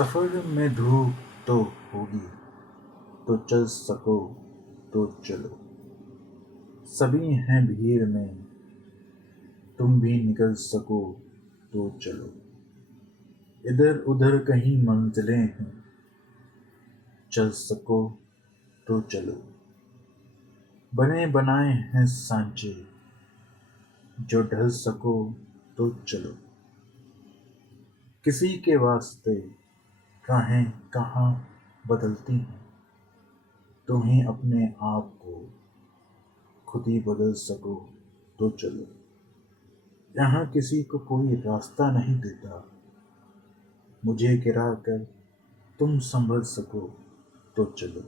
सफर में धूप तो होगी, तो चल सको तो चलो। सभी हैं भीड़ में, तुम भी निकल सको तो चलो। इधर उधर कहीं मंजिलें हैं, चल सको तो चलो। बने बनाए हैं सांचे, जो ढल सको तो चलो। किसी के वास्ते राहें कहाँ बदलती हैं, तुम्हें अपने आप को खुद ही बदल सको तो चलो। यहाँ किसी को कोई रास्ता नहीं देता, मुझे गिरा कर तुम संभल सको तो चलो।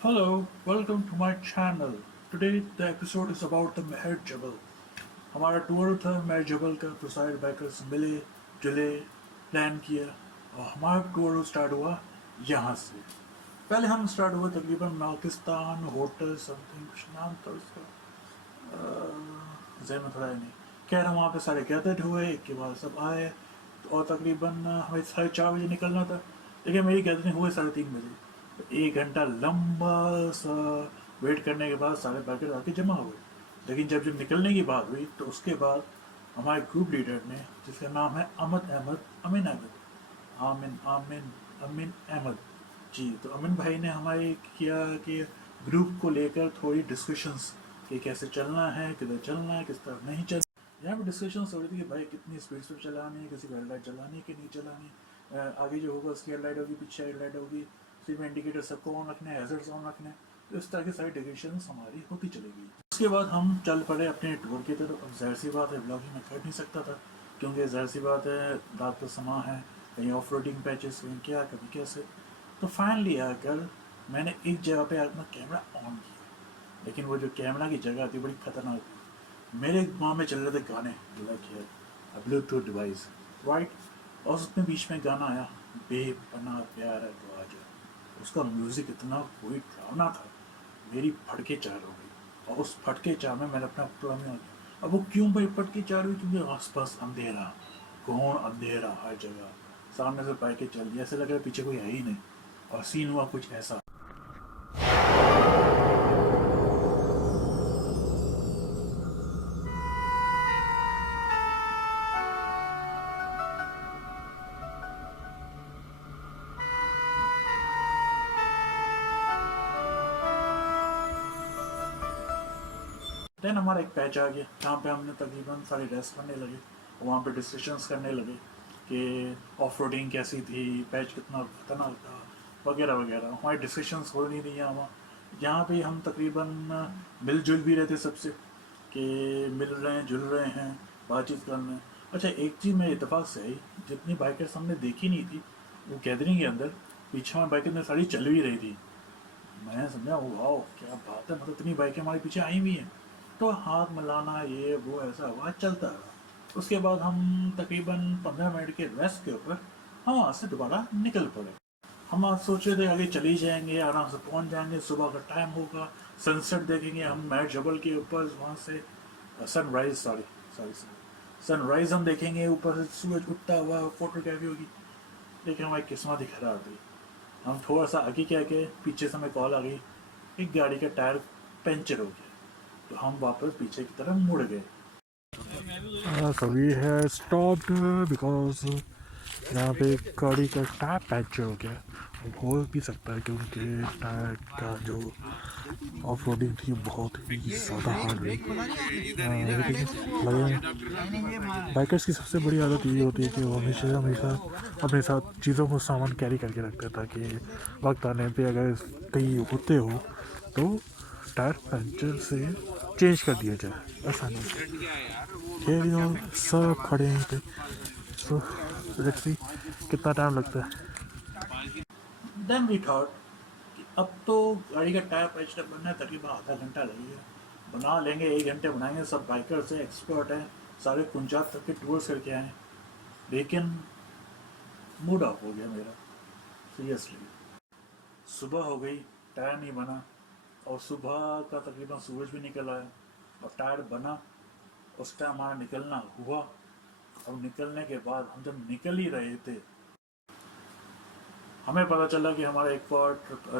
Hello, welcome to my channel. Today the episode is about the Meher Jabal. हमारा टूर था मेहर जबल का, तो सारे बाइकर्स मिले जुले, प्लान किया और हमारा टूर स्टार्ट हुआ यहाँ से। पहले हम स्टार्ट हुए तकरीबन नाकिस्तान होटल समथिंग कुछ नाम था उसका, जहन में थोड़ा है नहीं। खैर हम वहाँ पे सारे गैदर्ड हुए, एक के बाद सब आए और तकरीबन हमें 4:30 बजे निकलना था, लेकिन मेरी गैदरिंग हुए 3:30 बजे। तो 1 घंटा लंबा सा वेट करने के बाद सारे बाइकर आके जमा हुए। लेकिन जब निकलने की बात हुई तो उसके बाद हमारे ग्रुप लीडर ने, जिसका नाम है अमीन अहमद जी, तो अमीन भाई ने हमारे किया कि ग्रुप को लेकर थोड़ी डिस्कशंस कि कैसे चलना है, किधर चलना है, किस तरफ नहीं चलना। यहाँ पे डिस्कशन हो रही थी कि भाई कितनी स्पीड से चलानी है, किसी को हेडलाइट चलानी है कि नहीं चलानी है, आगे जो होगा उसकी हेडलाइट होगी, पीछे हेडलाइट होगी, सिर्फ इंडिकेटर सबको ऑन रखने हैं, हैजर्ड्स ऑन रखने हैं। तो इस तरह की सारी डिस्कशन हमारी होती चलेगी। उसके बाद हम चल पड़े अपने टूर की तरफ। अब जाहिर सी बात है ब्लॉगिंग में कर नहीं सकता था, क्योंकि जाहिर सी बात है रात का समा है, कहीं ऑफ रोडिंग पैचेस, कहीं क्या, कभी कैसे। तो फाइनली आकर मैंने एक जगह पे अपना कैमरा ऑन किया, लेकिन वो जो कैमरा की जगह थी बड़ी खतरनाक थी। मेरे दिमाग में चल रहे थे गाने, लाइक ब्लूटूथ डिवाइस, राइट। और उसमें बीच में गाना आया, बेपना प्यार है तो आजा। उसका म्यूज़िक इतना कोई डरावना था, मेरी फटके चार हो गई। और उस फटके चार में मैंने अपना पूरा में आ गया। अब वो क्यों भाई फटके चार हुई? क्योंकि आसपास अंधेरा, घोर अंधेरा हर जगह, सामने से बाइकें चल रही, ऐसे लग रहा है पीछे कोई है ही नहीं। और सीन हुआ कुछ ऐसा। देन हमारा एक पैच आ गया जहाँ पे हमने तकरीबन सारी रेस्ट करने लगे, वहाँ पे डिस्कशंस करने लगे कि ऑफ रोडिंग कैसी थी, पैच कितना खतरनाक था, वगैरह वगैरह। हमारी डिस्कशंस हो नहीं रही हैं वहाँ। यहाँ पे हम तकरीबन मिलजुल भी रहे थे सबसे, कि मिल रहे हैं, जुल रहे हैं, बातचीत कर रहे हैं। अच्छा, एक चीज़ मेरे इतफाक़ से आई, जितनी बाइकर्स हमने देखी नहीं थी वो गैदरिंग के अंदर, पीछे में बाइकर में सारी चल भी रही थी। मैं समझा वाह क्या बात है, मतलब इतनी बाइकें हमारे पीछे आई हुई हैं। तो हाथ मिलाना ये वो ऐसा हुआ, चलता रहा। उसके बाद हम तकरीबन 15 मिनट के रेस्ट के ऊपर हम वहाँ से दोबारा निकल पड़े। हम आज सोच रहे थे आगे चले जाएंगे, आराम से पहुँच जाएंगे, सुबह का टाइम होगा, सनसेट देखेंगे हम मैट जबल के ऊपर, वहाँ से sunrise, sorry sorry sorry sunrise हम देखेंगे, ऊपर से सूरज उगता हुआ, फोटोग्राफी होगी। लेकिन हमारी किस्मत ही खराब थी। हम थोड़ा सा आगे क्या के पीछे से हमें कॉल आ गई, एक गाड़ी का टायर पंचर हो गया। तो हम वापस पीछे की तरफ मुड़ गए। So we have stopped because यहाँ पे गाड़ी का टायर पंचर हो गया। अब हो भी सकता है क्योंकि टायर का जो ऑफ रोडिंग थी बहुत ही ज़्यादा हार्ड रही। लेकिन लगे बाइकर्स की सबसे बड़ी आदत ये होती है कि वो हमेशा हमेशा अपने साथ चीज़ों को सामान कैरी करके रखते हैं, ताकि वक्त आने पे अगर कहीं होते हो तो टायर पंचर से चेंज कर दिया जाए आसानी से। खैर यार सब खड़े हैं पे, सो लेट्स सी कितना टाइम लगता है। देन वी थॉट कि अब तो गाड़ी का टायर पंचर बनना है, तकरीबन आधा घंटा लगेगा, बना लेंगे, 1 घंटे बनाएंगे। सब बाइकर से एक्सपर्ट हैं, सारे पंजाब तक के टूर्स करके आए। लेकिन मूड ऑफ हो गया मेरा, सीरियसली। सुबह हो गई, टायर नहीं बना, और सुबह का तकरीबन सूरज भी निकल आया और टायर बना। उस टाइम हमारा निकलना हुआ। अब निकलने के बाद हम जब निकल ही रहे थे, हमें पता चला कि हमारा एक और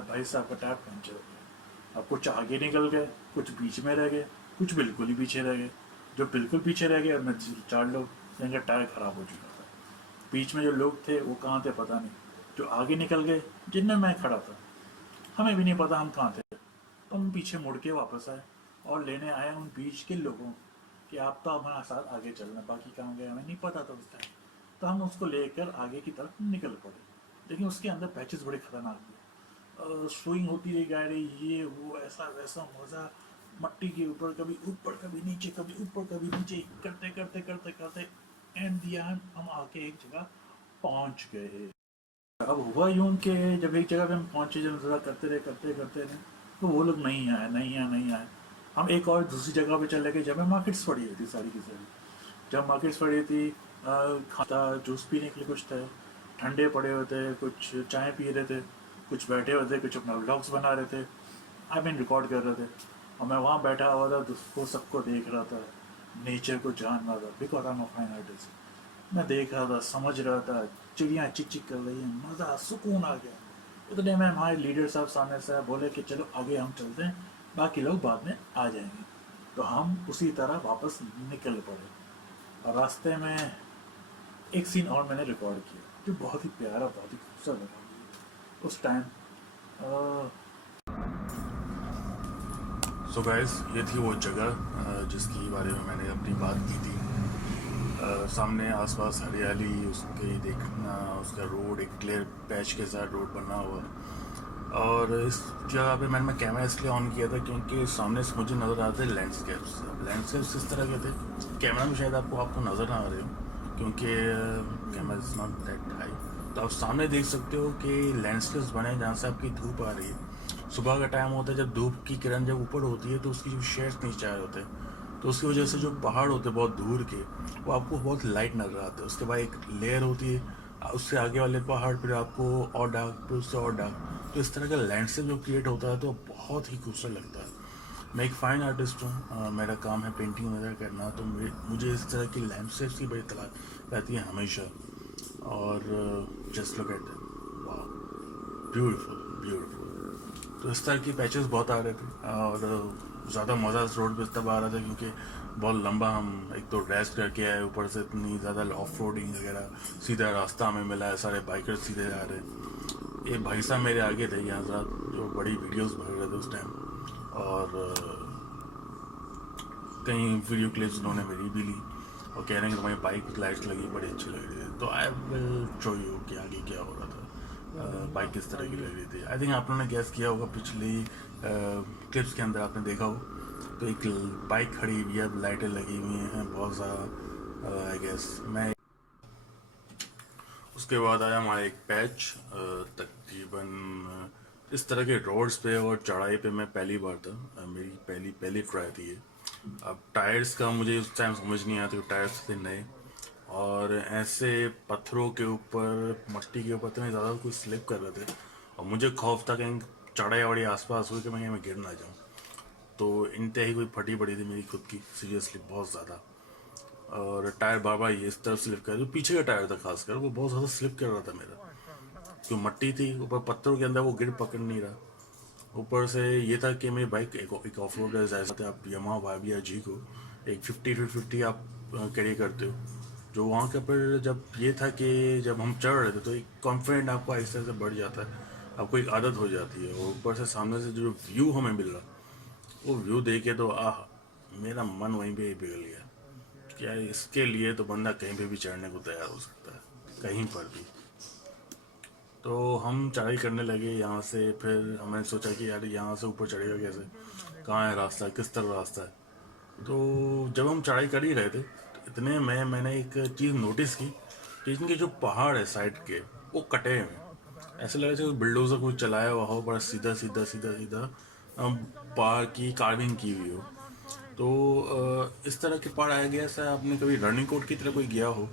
भाई साहब का टायर पंचर हो गया। अब कुछ आगे निकल गए, कुछ बीच में रह गए, कुछ बिल्कुल ही पीछे रह गए। जो बिल्कुल पीछे रह गए उनमें 4 लोग, जिनका टायर खराब हो चुका था। बीच में जो लोग थे वो कहाँ थे पता नहीं। जो आगे निकल गए, जिनमें मैं खड़ा था, हमें भी नहीं पता हम कहाँ थे। तो हम पीछे मुड़ के वापस आए और लेने आए उन बीच के लोगों कि आप तो हमारे साथ आगे चलना, बाकी कहाँ गए हमें नहीं पता था उस टाइम। तो हम उसको लेकर आगे की तरफ निकल पड़े। लेकिन उसके अंदर पैचेस बड़े खतरनाक थे। स्विंग होती रही गाड़ी, ये वो ऐसा वैसा मज़ा, मट्टी के ऊपर कभी नीचे, कभी ऊपर कभी नीचे, करते करते करते करते एंड दिया हम आके एक जगह पहुंच गए। अब हुआ यूं कि जब एक जगह पे हम पहुंचे, जब इंतजार करते रहे, तो वो लोग नहीं आए। हम एक और दूसरी जगह पे चले गए जब में मार्केट्स पड़ी हुई थी सारी की सारी। जब मार्केट्स पड़ी थी, खाता जूस पीने के लिए कुछ थे, ठंडे पड़े हुए थे, कुछ चाय पी रहे थे, कुछ बैठे हुए थे, कुछ अपना व्लॉग्स बना रहे थे, आई मीन रिकॉर्ड कर रहे थे। और मैं वहाँ बैठा हुआ था, उसको सबको देख रहा था, नेचर को जान रहा था, because I am a fine artist. मैं देख रहा था, समझ रहा था, चिड़ियाँ चिक चिक कर रही हैं, मज़ा सुकून आ गया। इतने में हमारे लीडर साहब सामने से बोले कि चलो आगे हम चलते हैं, बाकी लोग बाद में आ जाएंगे। तो हम उसी तरह वापस निकल पड़े। और रास्ते में एक सीन और मैंने रिकॉर्ड किया जो बहुत ही प्यारा, बहुत ही खूबसूरत लगा उस टाइम। सो गाइस, ये थी वो जगह जिसकी बारे में मैंने अपनी बात की थी। सामने आसपास हरियाली, उसके देखना, उसका रोड एक क्लियर पैच के साथ रोड बना हुआ। और इस जगह पे मैं कैमरा इसलिए ऑन किया था क्योंकि सामने से मुझे नज़र आ रहे थे लैंडस्केप्स इस तरह के थे। कैमरा में शायद आपको नज़र ना आ रहे हो क्योंकि camera is not that high. तो आप सामने देख सकते हो कि लैंडस्केप्स बने जहाँ से आपकी धूप आ रही है। सुबह का टाइम होता है, जब धूप की किरण जब ऊपर होती है तो उसकी जो शेड्स नीचे आए होते हैं, तो उसकी वजह से जो पहाड़ होते हैं बहुत दूर के, वो आपको बहुत लाइट नजर आते हैं। उसके बाद एक लेयर होती है, उससे आगे वाले पहाड़ फिर आपको और डार्क, फिर उससे और डार्क। तो इस तरह का लैंडस्केप जो क्रिएट होता है तो बहुत ही खूबसूरत लगता है। मैं एक फ़ाइन आर्टिस्ट हूँ, मेरा काम है पेंटिंग वगैरह करना, तो मुझे इस तरह की लैंडस्केप्स की बड़ी तलाश रहती है हमेशा। और जस्ट लुक एट दैट, वाह, ब्यूटीफुल ब्यूटीफुल। तो इस तरह की पैचेस बहुत आ रहे थे और ज़्यादा मज़ा इस रोड पे तब आ रहा था क्योंकि बहुत लंबा हम एक तो रेस्ट करके आए, ऊपर से इतनी ज़्यादा ऑफ रोडिंग वगैरह, सीधा रास्ता हमें मिला है, सारे बाइकर्स सीधे आ रहे हैं। ये भाई साहब मेरे आगे थे यहाँ साथ, जो बड़ी वीडियोस बन रहे थे उस टाइम, और कई वीडियो क्लिप्स उन्होंने मेरी भी ली और कह रहे हैं कि तुम्हारी बाइक लाइट्स लगी बड़ी अच्छी लग रही है। तो आई विल शो यू कि आगे क्या हो रहा था, बाइक किस तरह की लग रही थी। आई थिंक आप लोगों ने गैस किया होगा, पिछली क्लिप्स के अंदर आपने देखा हो तो एक बाइक खड़ी हुई है, लाइटें लगी हुई हैं बहुत ज़्यादा। आई गेस मैं उसके बाद आया हमारा एक पैच, तकरीबन इस तरह के रोड्स पे और चढ़ाई पे मैं पहली बार था, मेरी पहली ट्राई थी ये। अब टायर्स का मुझे उस टाइम समझ नहीं आती, टायर्स थे नए, और ऐसे पत्थरों के ऊपर, मट्टी के ऊपर इतने ज़्यादा कोई स्लिप कर रहे थे और मुझे खौफ था कहीं चढ़ाई वढ़ाई आसपास हुई कि मैं कहीं में गिर ना जाऊँ। तो इंतहाई कोई फटी पड़ी थी मेरी खुद की, सीरियसली बहुत ज़्यादा। और टायर बार बार ये इस तरफ स्लिप कर रहा, जो पीछे का टायर था खासकर, वो बहुत ज़्यादा स्लिप कर रहा था मेरा, जो मट्टी थी ऊपर पत्थरों के अंदर, वो गिर पकड़ नहीं रहा। ऊपर से ये था कि मेरी बाइक एक ऑफ रोड जैसा था, आप यामाहा वाबिया जी को एक 50-50 आप कैरी करते हो, जो वहाँ के पर जब ये था कि जब हम चढ़ रहे थे तो एक कॉन्फिडेंट आपको आहिस्ते आहिस्ते बढ़ जाता है, आपको एक आदत हो जाती है। और ऊपर से सामने से जो व्यू हमें मिल रहा, वो व्यू देखे तो मेरा मन वहीं पे ही पिघल गया। क्या इसके लिए तो बंदा कहीं पे भी चढ़ने को तैयार हो सकता है, कहीं पर भी। तो हम चढ़ाई करने लगे यहाँ से, फिर हमने सोचा कि यार यहाँ से ऊपर चढ़ेगा कैसे, कहाँ है रास्ता, किस तरह रास्ता है। तो जब हम चढ़ाई कर ही रहे थे तो इतने में मैंने एक चीज़ नोटिस की कि इनके जो पहाड़ है साइड के, वो कटे हुए हैं। ऐसे लग रहा है बिल्डोजर कुछ चलाया हुआ हो, बड़ा सीधा सीधा सीधा सीधा पहाड़ की कार्विंग की हुई हो। तो इस तरह के पहाड़ आया गया ऐसा आपने कभी रनिंग कोट की तरह कोई गया हो,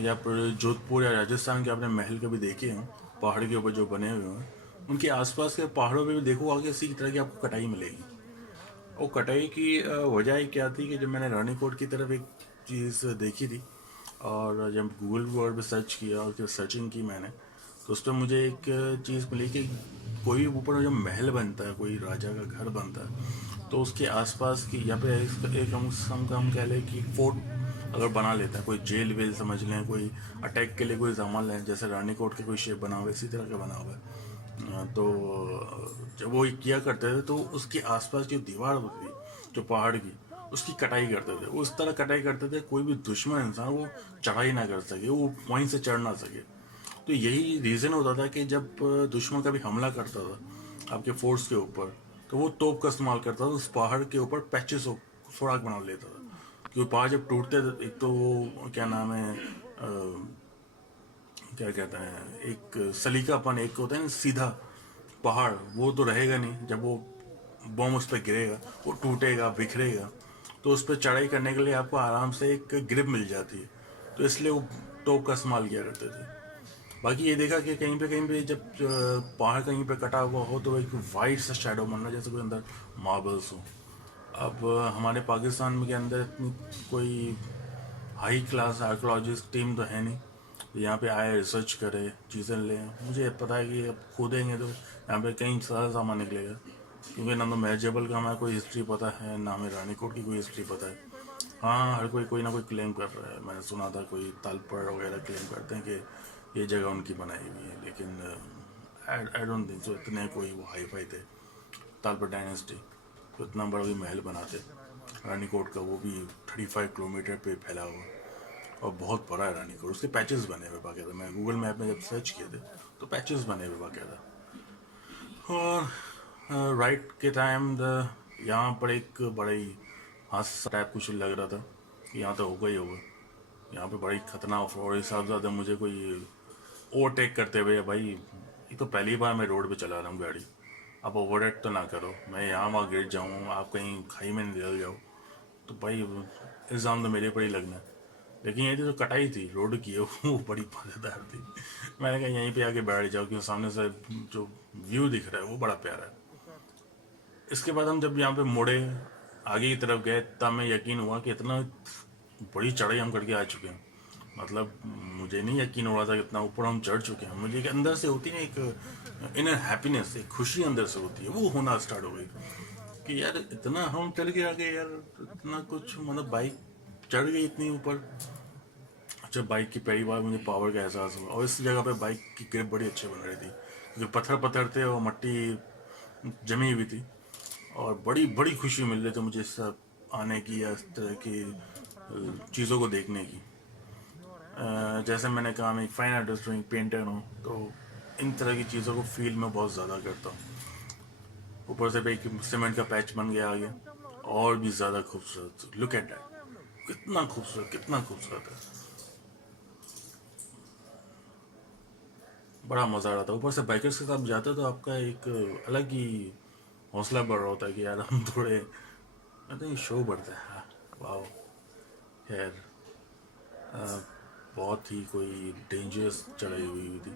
या फिर जोधपुर या राजस्थान के आपने महल कभी देखे हों पहाड़ के ऊपर जो बने हुए हैं, उनके आसपास के पहाड़ों पे भी देखो आगे इसी तरह की आपको कटाई मिलेगी। और कटाई की वजह क्या थी कि जब मैंने रानीकोट की तरफ एक चीज़ देखी थी और जब गूगल वर्ड पे सर्च किया और जब सर्चिंग की मैंने, तो उस पर मुझे एक चीज़ मिली कि कोई ऊपर जो महल बनता है, कोई राजा का घर बनता है, तो उसके आसपास की यहाँ पे एक हम कह लें कि फोर्ट अगर बना लेता है, कोई जेल वेल समझ लें, कोई अटैक के लिए कोई सामान लें, जैसे रानीकोट के कोई शेप बना हुआ है इसी तरह का बना हुआ है। तो जब वो किया करते थे तो उसके आसपास जो दीवार होती थी जो पहाड़ की, उसकी कटाई करते थे। उस तरह कटाई करते थे कोई भी दुश्मन इंसान वो चढ़ाई ना कर सके, वो वहीं से चढ़ ना सके। तो यही रीज़न होता था कि जब दुश्मन कभी हमला करता था आपके फोर्स के ऊपर, तो वो तोप का इस्तेमाल करता था, उस पहाड़ के ऊपर पैचेस सुराख बना लेता था। क्योंकि पहाड़ जब टूटते थे, एक तो वो क्या नाम है, क्या कहते हैं, एक सलीकापन, एक होता है ना सीधा पहाड़, वो तो रहेगा नहीं। जब वो बम उस पर गिरेगा वो टूटेगा बिखरेगा, तो उस पर चढ़ाई करने के लिए आपको आराम से एक ग्रिप मिल जाती है। तो इसलिए वो टोप का इस्तेमाल किया करते थे। बाकी ये देखा कि कहीं पे जब पहाड़ कहीं पे कटा हुआ हो तो एक वाइट सा शेडो बनना, जैसे कोई अंदर मार्बल्स हो। अब हमारे पाकिस्तान में के अंदर इतनी कोई हाई क्लास आर्कोलॉजिस्ट टीम तो है नहीं, तो यहाँ पे आए रिसर्च करे चीज़ें लें। मुझे पता है कि अब खोदेंगे तो यहाँ पे कई सारा सामान निकलेगा, क्योंकि ना तो मेजबल का हमें कोई हिस्ट्री पता है, ना हमें रानीकोट की कोई हिस्ट्री पता है। हाँ, हर कोई ना कोई क्लेम कर रहा है। मैंने सुना था कोई तालपड़ वगैरह क्लेम करते हैं कि ये जगह उनकी बनाई हुई है, लेकिन आई डोंट थिंक सो इतने कोई वो हाई फाई थे तालपड़ डायनेस्टी, तो इतना बड़ा भी महल बनाते रानीकोट का, वो भी 35 किलोमीटर पे फैला हुआ। और बहुत बड़ा है रानीकोट, उसके पैचेस बने हुए बाकायदा। मैं गूगल मैप में जब सर्च किए थे तो पैचेस बने हुए बाकायदा। और राइट के टाइम द यहाँ पर एक बड़ा ही हादसा टाइप कुछ लग रहा था कि यहाँ तो होगा ही होगा। यहाँ पे बड़ी खतरनाक और हिसाब ज़्यादा मुझे कोई ओवरटेक करते हुए, भाई ये तो पहली बार मैं रोड पे चला रहा हूँ गाड़ी, आप ओवरटेक तो ना करो, मैं यहाँ वहाँ गिर जाऊँ, आप कहीं खाई में निकल जाओ, तो भाई इल्ज़ाम तो मेरे पर ही लगना है। लेकिन ये जो कटाई थी रोड की वो बड़ी मज़ेदार थी। मैंने कहा यहीं पे आके बैठ जाओ, क्योंकि सामने से जो व्यू दिख रहा है वो बड़ा प्यारा है। इसके बाद हम जब यहाँ पे मुड़े आगे की तरफ गए, तब मैं यकीन हुआ कि इतना बड़ी चढ़ाई हम करके आ चुके हैं। मतलब मुझे नहीं यकीन हो रहा था कि इतना ऊपर हम चढ़ चुके हैं। मुझे एक अंदर से होती है ना एक इनर हैप्पीनेस, एक खुशी अंदर से होती है, वो होना स्टार्ट हो गई कि यार इतना हम चढ़ के आ गए यार, इतना कुछ, मतलब बाइक चढ़ गई इतनी ऊपर। जब बाइक की पहली बार मुझे पावर का एहसास हुआ, और इस जगह पे बाइक की ग्रिप बड़ी अच्छी बन रही थी, क्योंकि पत्थर पत्थर थे और मट्टी जमी हुई थी। और बड़ी बड़ी खुशी मिल रही थी मुझे इस सब आने की या इस तरह की चीज़ों को देखने की। जैसे मैंने कहा मैं एक फाइन आर्टिस्ट हूँ, एक पेंटर हूँ, तो इन तरह की चीज़ों को फील में बहुत ज़्यादा करता हूँ। ऊपर से भाई सीमेंट का पैच बन गया आगे, और भी ज़्यादा खूबसूरत। लुक एट दैट, कितना खूबसूरत, कितना खूबसूरत है। बड़ा मज़ा आ रहा था। ऊपर से बाइकर्स के साथ जाते तो आपका एक अलग ही हौसला बढ़ रहा होता है कि यार हम थोड़े, मैं तो ये शो बढ़ता है। हाँ, वाह। खैर, बहुत ही कोई डेंजरस चढ़ाई हुई थी।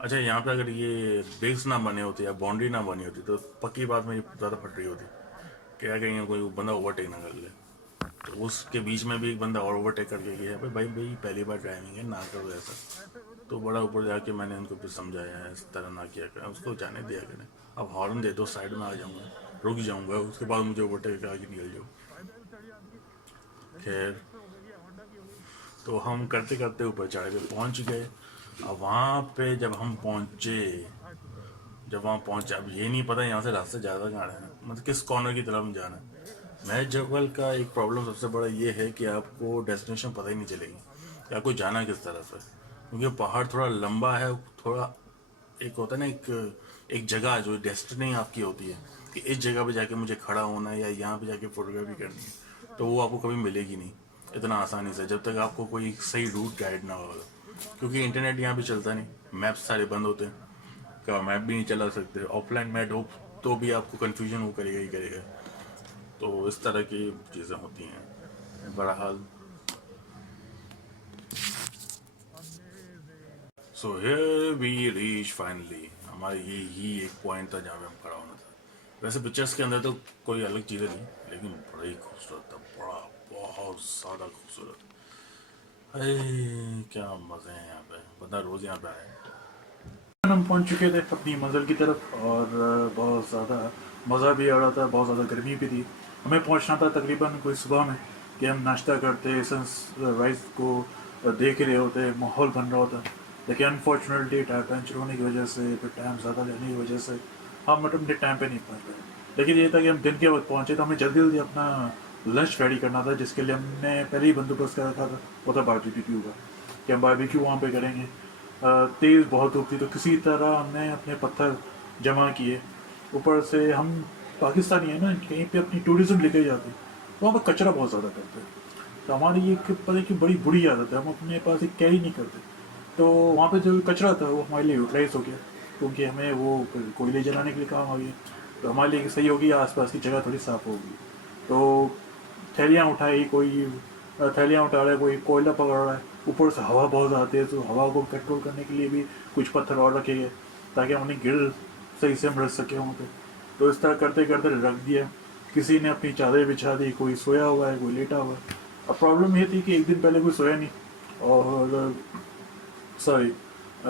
अच्छा, यहाँ पे अगर ये ब्रिक्स ना बने होते या बाउंड्री ना बनी होती तो पक्की बात मेरी ज़्यादा फट रही होती, क्या कहीं कोई बंदा ओवरटेक ना कर ले। तो उसके बीच में भी एक बंदा और ओवरटेक करके गया, भाई भाई भाई पहली बार ड्राइविंग है, ना करो ऐसा। तो बड़ा ऊपर जाके मैंने उनको फिर समझाया है इस तरह ना किया करें, उसको जाने दिया करें। अब हॉर्न दे दो, साइड में आ जाऊँगा, रुक जाऊँगा, उसके बाद मुझे ओवरटेक आगे निकल जाओ। खैर, तो हम करते करते ऊपर चढ़ के पहुँच गए। अब वहाँ पे जब वहाँ पहुँचे, अब ये नहीं पता यहाँ से रास्ते ज़्यादा कहाँ है, मतलब किस कॉर्नर की तरफ जाना है। मैच जबल का एक प्रॉब्लम सबसे बड़ा ये है कि आपको डेस्टिनेशन पता ही नहीं चलेगी कि आपको जाना किस तरफ है, क्योंकि पहाड़ थोड़ा लंबा है। थोड़ा एक होता है ना, एक जगह जो डेस्टिनी आपकी होती है कि इस जगह पे जाके मुझे खड़ा होना है या यहाँ पे जाके फोटोग्राफी करनी है, तो वो आपको कभी मिलेगी नहीं इतना आसानी से, जब तक आपको कोई सही रूट गाइड ना होगा। क्योंकि इंटरनेट यहाँ पे चलता नहीं, मैप्स सारे बंद होते हैं, का मैप भी नहीं चला सकते, ऑफलाइन मैप हो तो भी आपको कन्फ्यूजन वो करेगा ही करेगा। तो इस तरह की चीज़ें होती हैं। बहरहाल, so here we reach finally, हम हमारे ही एक पॉइंट था जहाँ पे हम खड़ा होना था। वैसे पिक्चर्स के अंदर तो कोई अलग चीज़ें नहीं, लेकिन बड़ा ही खूबसूरत था, बड़ा बहुत ज़्यादा खूबसूरत। अरे क्या मज़े हैं यहाँ पे, बंदा रोज़ यहाँ पे आए। हम पहुंच चुके थे अपनी मंजिल की तरफ और बहुत ज़्यादा मज़ा भी आ रहा था, बहुत ज़्यादा गर्मी भी थी। हमें पहुंचना था तकरीबन कोई सुबह में कि हम नाश्ता करते, सनराइज़ को देख रहे होते, माहौल बन रहा होता। लेकिन अनफॉर्चुनेटली टायर पंचर होने की वजह से, फिर टाइम ज़्यादा लेने की वजह से हम अपने टाइम पे नहीं पहुंच पाए। लेकिन ये था कि हम दिन के वक्त पहुंचे तो हमें जल्दी जल्दी अपना लंच रेडी करना था, जिसके लिए हमने पहले ही बंदोबस्त कर रखा था। वो था बारबेक्यू का, कि हम बारबेक्यू वहाँ पे करेंगे। तेज़ बहुत धूप थी तो किसी तरह हमने अपने पत्थर जमा किए। ऊपर से हम पाकिस्तानी है ना, कहीं पे अपनी टूरिज़्म लेके जाते तो वहाँ पर कचरा बहुत ज़्यादा करते हैं। तो हमारी ये पता की बड़ी बुरी आदत है, हम अपने पास एक कैरी नहीं करते। तो वहाँ पे जो कचरा था वो हमारे लिए यूटिलाइज हो गया, क्योंकि हमें वो कोयले जलाने के लिए काम आ गया। तो हमारे लिए सही होगी, आसपास की जगह थोड़ी साफ़ होगी। तो थैलियाँ उठाई, कोई थैलियाँ उठा रहा है, कोई कोयला पकड़ रहा है। ऊपर से हवा बहुत आती है, तो हवा को कंट्रोल करने के लिए भी कुछ पत्थर और रखे गए ताकि हम उन्हें गिर सही से हम रख सकें वहाँ पे। तो इस तरह करते करते रख दिया। किसी ने अपनी चादर बिछा दी, कोई सोया हुआ है, कोई लेटा हुआ है। अब प्रॉब्लम ये थी कि एक दिन पहले कोई सोया नहीं, और सॉरी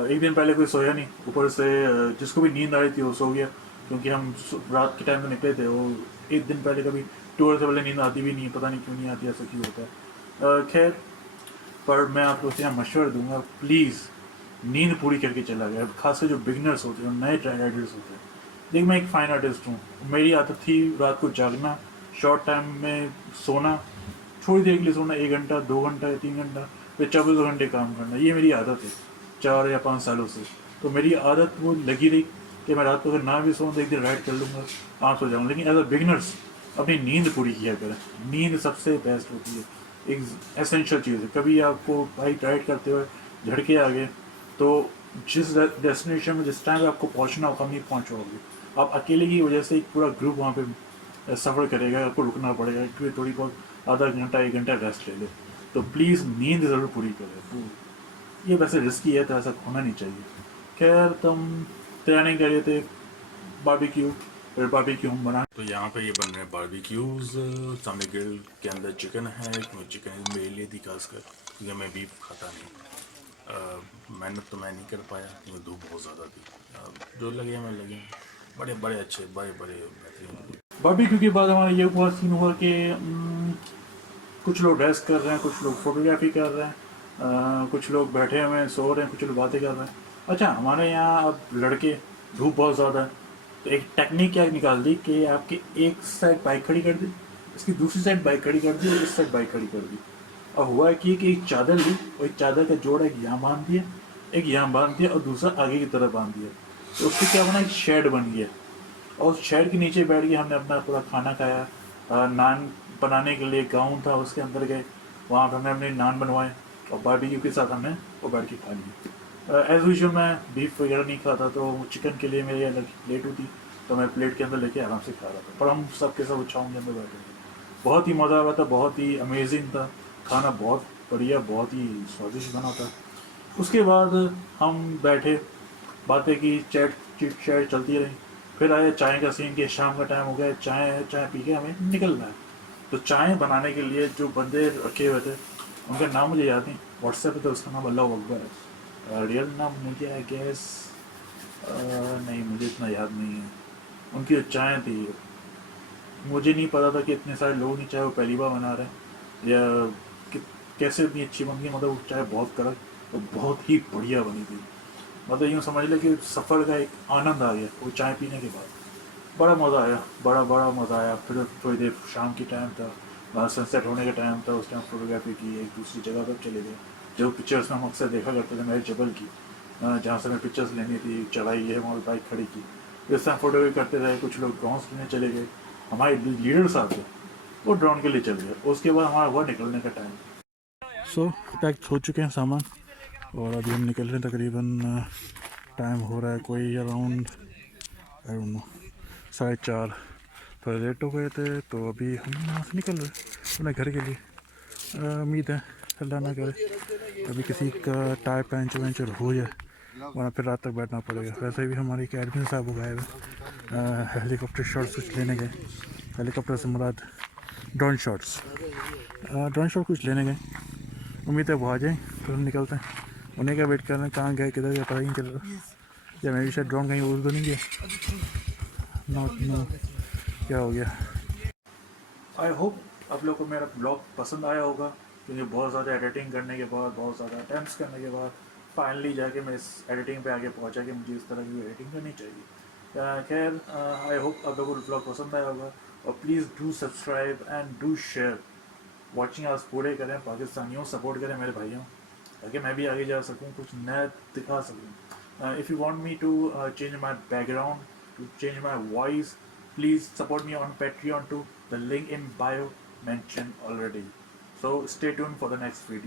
एक दिन पहले कोई सोया नहीं। ऊपर से जिसको भी नींद आ रही थी वो सो गया, क्योंकि हम रात के टाइम में निकले थे। वो एक दिन पहले कभी टूर से पहले नींद आती भी नहीं, पता नहीं क्यों नहीं आती, ऐसा क्यों होता है। खैर, पर मैं आप लोग से यहाँ मशवरा दूंगा, प्लीज़ नींद पूरी करके चला गया, खासकर जो बिगनर्स होते हैं, नए राइडर्स होते हैं। देख, मैं एक फ़ाइन आर्टिस्ट हूँ, मेरी आदत थी रात को जागना, शॉर्ट टाइम में सोना, थोड़ी देर के लिए सोना, 1 घंटा 2 घंटा या 3 घंटा, फिर 24 घंटे काम करना। ये मेरी आदत है 4 या 5 सालों से। तो मेरी आदत वो लगी रही कि मैं रात को अगर ना भी सोऊं तो एक दिन राइड कर लूँगा, आप सो जाऊँ। लेकिन एज अ बिगनर्स अपनी नींद पूरी किया करें, नींद सबसे बेस्ट होती है, एक एसेंशियल चीज़ है। कभी आपको बाइक राइड करते हुए झटके आ गए तो जिस डेस्टिनेशन में जिस टाइम पे आपको पहुंचना होगा नहीं पहुंच पाओगे। आप अकेले की वजह से एक पूरा ग्रुप वहाँ पे सफ़र करेगा, आपको रुकना पड़ेगा, क्योंकि थोड़ी बहुत आधा घंटा 1 घंटा रेस्ट ले ले। तो प्लीज़ नींद ज़रूर पूरी करें। तो ये वैसे रिस्की है, तो ऐसा होना नहीं चाहिए। खैर, तुम तैयारी कर रहे थे बारबेक्यू, फिर बारबेक्यू हम बना। तो यहाँ पे ये बन रहे हैं बारबेक्यूज़। सामने ग्रिल के अंदर चिकन है, चिकन मेरे लिए थी खासकर, क्योंकि मैं बीफ खाता नहीं। मेहनत तो मैं नहीं कर पाया क्योंकि धूप बहुत ज़्यादा थी। जो लगे हमें लगे, बड़े बड़े अच्छे, बड़े बड़े बेहतरीन। बारबेक्यू के बाद हमारा ये हुआ सीन हुआ कि कुछ लोग रेस्ट कर रहे हैं, कुछ लोग फोटोग्राफी कर रहे हैं, कुछ लोग बैठे हुए हैं सो रहे हैं, कुछ लोग बातें कर रहे हैं। अच्छा, हमारे यहाँ अब लड़के, धूप बहुत ज़्यादा है, तो एक टेक्निक क्या निकाल दी कि आपकी एक साइड बाइक खड़ी कर दी, इसकी दूसरी साइड बाइक खड़ी कर दी और इस साइड बाइक खड़ी कर दी। अब हुआ कि एक चादर ली और एक चादर का जोड़ा एक यहाँ बांध दिया, एक यहाँ बांध दिया और दूसरा आगे की तरफ बांध दिया। तो उससे क्या बना, एक शेड बन गया और शेड के नीचे बैठ के हमने अपना पूरा खाना खाया। नान बनाने के लिए गाँव था, उसके अंदर गए, वहाँ पर हमने अपने नान बनवाए और बारबेक्यू के साथ हमने वो बैठ के खा लिए। एज़ यूजुअल मैं बीफ वगैरह नहीं खाता, तो चिकन के लिए मेरी अलग प्लेट होती, तो मैं प्लेट के अंदर लेके आराम से खा रहा था। पर हम सब के सब छाँव के अंदर बैठे थे, बहुत ही मज़ा आ रहा था, बहुत ही अमेजिंग था खाना, बहुत बढ़िया, बहुत ही स्वादिष्ट बना था। उसके बाद हम बैठे, बातें की, चैट चिट चैट चलती रही। फिर आया चाय का सीन कि शाम का टाइम हो गया, चाय पी के हमें निकलना है। तो चाय बनाने के लिए जो बंदे रखे हुए थे उनका नाम मुझे याद नहीं, व्हाट्सएप पे तो उसका नाम अल्लाह अकबर है, रियल नाम मुझे आई गेस नहीं, मुझे इतना याद नहीं है। उनकी जो चाय थी, मुझे नहीं पता था कि इतने सारे लोग नहीं चाय वो पहली बार बना रहे हैं या कि कैसे इतनी अच्छी बन गई। मतलब वो चाय बहुत कड़क और बहुत ही बढ़िया बनी थी। मतलब यूँ समझ ले कि सफ़र का एक आनंद आ गया वो चाय पीने के बाद। बड़ा मज़ा आया, बड़ा मज़ा आया। फिर थोड़ी देर शाम की टाइम था, सनसेट होने का टाइम था, उस टाइम फोटोग्राफी की। एक दूसरी जगह पर चले गए, जो पिक्चर्स में हम अक्सर देखा करते थे, मेरे जबल की, जहाँ से मैं पिक्चर्स लेनी थी, चढ़ाई है वहाँ बाइक खड़ी की। इस टाइम फोटोग्राफी करते रहे। कुछ लोग ड्रोन्स लेने चले गए, हमारे लीडर साहब थे वो ड्रोन के लिए चले गए। उसके बाद हमारा हुआ निकलने का टाइम। सो पैक हो चुके हैं सामान और अभी हम निकल रहे हैं। तकरीबन टाइम हो रहा है कोई अराउंड आई डोंट नो 4:30। थोड़ा लेट हो गए थे, तो अभी हम यहाँ से निकल रहे हैं अपने घर के लिए। उम्मीद है अल्लाह ना करे अभी किसी का टायर पंचर हो जाए वरना फिर रात तक बैठना पड़ेगा। वैसे भी हमारे एक एडमिन साहब हो गए हैं हेलीकॉप्टर शॉट्स कुछ लेने गए। हेलीकॉप्टर से मुराद ड्रोन शॉट्स, ड्रोन शॉट कुछ लेने गए। उम्मीद है वो आ जाए तो हम निकलते हैं। उन्हें क्या वेट कर रहे हैं, कहाँ गए किधर गए पता ही नहीं चल रहा। या मैं भी शायद ड्रोन कहीं उड़ तो नहीं गया, नॉट नो क्या हो गया। आई होप आप लोग को मेरा ब्लॉग पसंद आया होगा, क्योंकि बहुत ज़्यादा एडिटिंग करने के बाद, बहुत ज़्यादा अटैम्प्ट्स करने के बाद फाइनली जाके मैं इस एडिटिंग पे आगे पहुंचा कि मुझे इस तरह की एडिटिंग करनी चाहिए। खैर, आई होप आप लोगों को ब्लॉग पसंद आया होगा, और please do subscribe and do share. Watching hours पूरे करें, पाकिस्तानियों सपोर्ट करें मेरे भाइयों, ताकि मैं भी आगे जा सकूँ, कुछ नया दिखा सकूँ। If you want me to change my background, to change my voice, please support me on Patreon too. The link in bio mentioned already. So stay tuned for the next video.